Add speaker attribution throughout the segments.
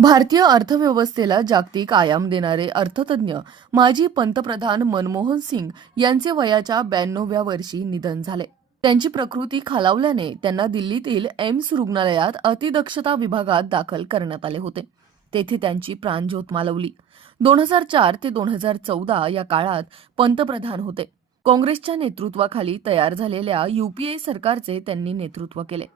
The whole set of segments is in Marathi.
Speaker 1: भारतीय अर्थव्यवस्थेला जागतिक आयाम देणारे अर्थतज्ञ माजी पंतप्रधान मनमोहन सिंग यांचे वयाच्या ब्याण्णव्या वर्षी निधन झाले. त्यांची प्रकृती खालावल्याने त्यांना दिल्लीतील एम्स रुग्णालयात अतिदक्षता विभागात दाखल करण्यात आले होते. तेथे त्यांची प्राणज्योत मालवली. दोन हजार चार ते दोन हजार चौदा या काळात पंतप्रधान होते. काँग्रेसच्या नेतृत्वाखाली तयार झालेल्या युपीए सरकारचे त्यांनी नेतृत्व केले.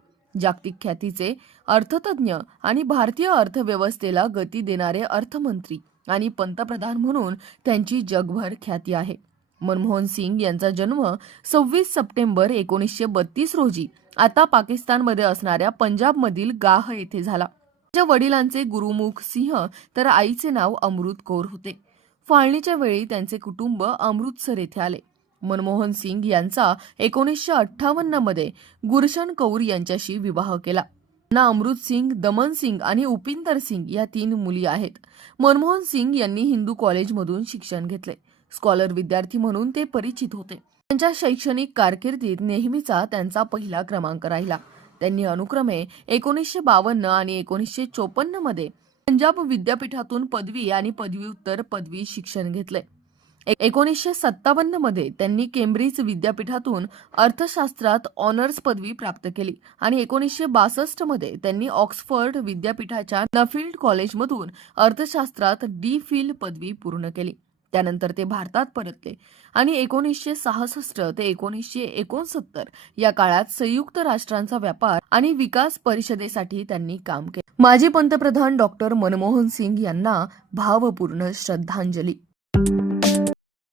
Speaker 1: जागतिक ख्यातीचे अर्थतज्ञ आणि भारतीय अर्थव्यवस्थेला गती देणारे अर्थमंत्री आणि पंतप्रधान म्हणून त्यांची जगभर ख्याती आहे. मनमोहन सिंग यांचा जन्म सव्वीस सप्टेंबर एकोणीसशे बत्तीस रोजी आता पाकिस्तानमध्ये असणाऱ्या पंजाबमधील गाह येथे झाला. त्यांच्या वडिलांचे गुरुमुख सिंह तर आईचे नाव अमृत कौर होते. फाळणीच्या वेळी त्यांचे कुटुंब अमृतसर येथे आले. मनमोहन सिंग यांचा एकोणीसशे अठ्ठावन्नमध्ये गुरशन कौर यांच्याशी विवाह केला. त्यांना अमृत सिंग दमन सिंग आणि उपिंदर सिंग या तीन मुली आहेत. मनमोहन सिंग यांनी हिंदू कॉलेजमधून शिक्षण घेतले. स्कॉलर विद्यार्थी म्हणून ते परिचित होते. त्यांच्या शैक्षणिक कारकिर्दीत नेहमीचा त्यांचा पहिला क्रमांक राहिला. त्यांनी अनुक्रमे एकोणीसशे बावन्न आणि एकोणीसशे चोपन्नमध्ये पंजाब विद्यापीठातून पदवी आणि पदव्युत्तर पदवी शिक्षण घेतले. एकोणीसशे सत्तावन्नमध्ये त्यांनी केम्ब्रिज विद्यापीठातून अर्थशास्त्रात ऑनर्स पदवी प्राप्त केली आणि एकोणीसशे बासष्टमध्ये त्यांनी ऑक्सफर्ड विद्यापीठाच्या नफिल्ड कॉलेजमधून अर्थशास्त्रात डी फिल पदवी पूर्ण केली. त्यानंतर ते भारतात परतले आणि एकोणीसशे सहासष्ट ते एकोणीसशे एकोणसत्तर या काळात संयुक्त राष्ट्रांचा व्यापार आणि विकास परिषदेसाठी त्यांनी काम केले. माजी पंतप्रधान डॉक्टर मनमोहन सिंग यांना भावपूर्ण श्रद्धांजली.